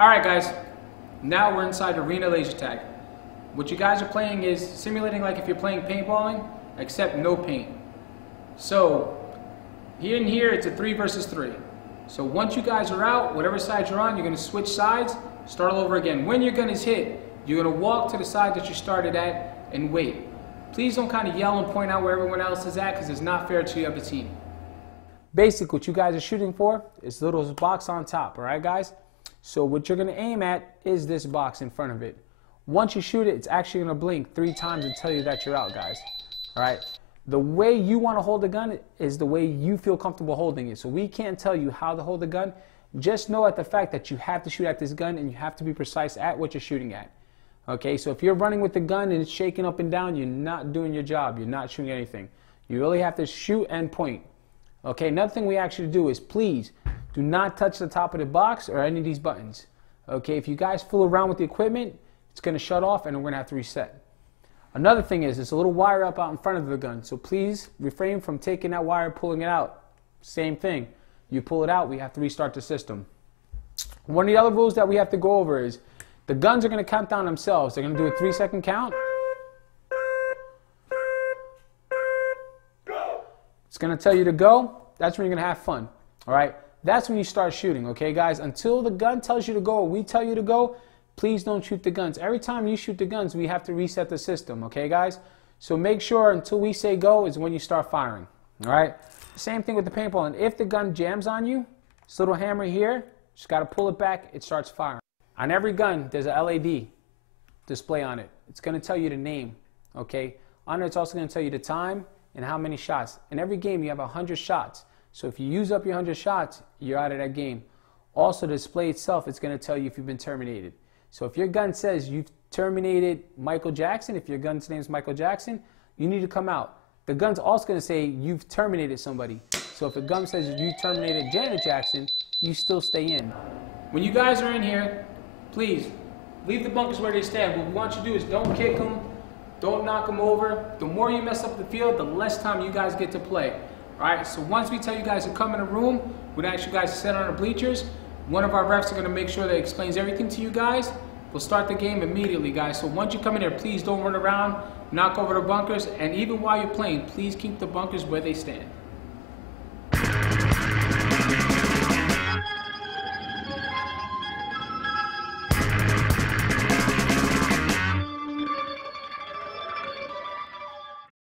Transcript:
Alright guys, now we're inside Arena Laser Tag. What you guys are playing is simulating like if you're playing paintballing, except no paint. So, here it's a 3 versus 3. So once you guys are out, whatever side you're on, you're going to switch sides, start all over again. When your gun is hit, you're going to walk to the side that you started at and wait. Please don't kind of yell and point out where everyone else is at, because it's not fair to your other team. Basically, what you guys are shooting for is the little box on top, alright guys? So what you're going to aim at is this box in front of it. Once you shoot it, it's actually going to blink 3 times and tell you that you're out, guys. Alright? The way you want to hold the gun is the way you feel comfortable holding it. So we can't tell you how to hold the gun. Just know at the fact that you have to shoot at this gun and you have to be precise at what you're shooting at. Okay, so if you're running with the gun and it's shaking up and down, you're not doing your job. You're not shooting anything. You really have to shoot and point. Okay, another thing we ask you to do is please do not touch the top of the box or any of these buttons. Okay, if you guys fool around with the equipment, it's going to shut off and we're going to have to reset. Another thing is there's a little wire up out in front of the gun, so please refrain from taking that wire and pulling it out. Same thing. You pull it out, we have to restart the system. One of the other rules that we have to go over is the guns are going to count down themselves. They're going to do a 3-second count. It's going to tell you to go. That's when you're going to have fun. All right? That's when you start shooting, okay, guys? Until the gun tells you to go or we tell you to go, please don't shoot the guns. Every time you shoot the guns, we have to reset the system, okay, guys? So make sure until we say go is when you start firing, all right? Same thing with the paintball. And if the gun jams on you, this little hammer here, just got to pull it back, it starts firing. On every gun, there's a LED display on it. It's going to tell you the name, okay? On it, it's also going to tell you the time and how many shots. In every game, you have 100 shots. So if you use up your 100 shots, you're out of that game. Also, the display itself, it's going to tell you if you've been terminated. So if your gun says you've terminated Michael Jackson, if your gun's name is Michael Jackson, you need to come out. The gun's also going to say you've terminated somebody. So if a gun says you terminated Janet Jackson, you still stay in. When you guys are in here, please leave the bunkers where they stand. What we want you to do is don't kick them, don't knock them over. The more you mess up the field, the less time you guys get to play. All right, so once we tell you guys to come in a room, we'd ask you guys to sit on the bleachers. One of our refs are going to make sure that explains everything to you guys. We'll start the game immediately, guys. So once you come in there, please don't run around, knock over the bunkers, and even while you're playing, please keep the bunkers where they stand.